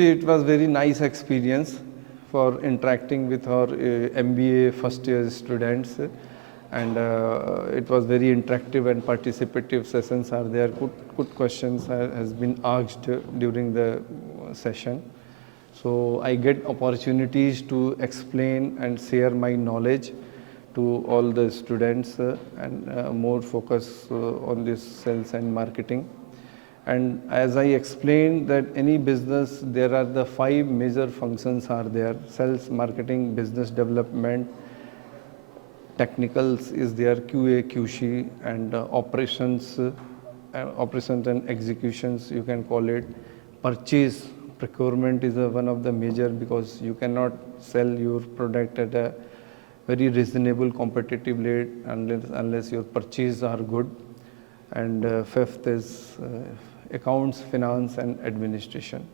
See, it was very nice experience for interacting with our MBA first year students, and it was very interactive and participative sessions are there. Good questions has been asked during the session. So I get opportunities to explain and share my knowledge to all the students and more focus on this sales and marketing. And as I explained that any business, there are the 5 major functions are there: sales, marketing, business development, technicals is there, QA, QC, and operations and executions, you can call it. Purchase, procurement is one of the major, because you cannot sell your product at a very reasonable competitive rate unless your purchases are good. And fifth is accounts, finance, and administration.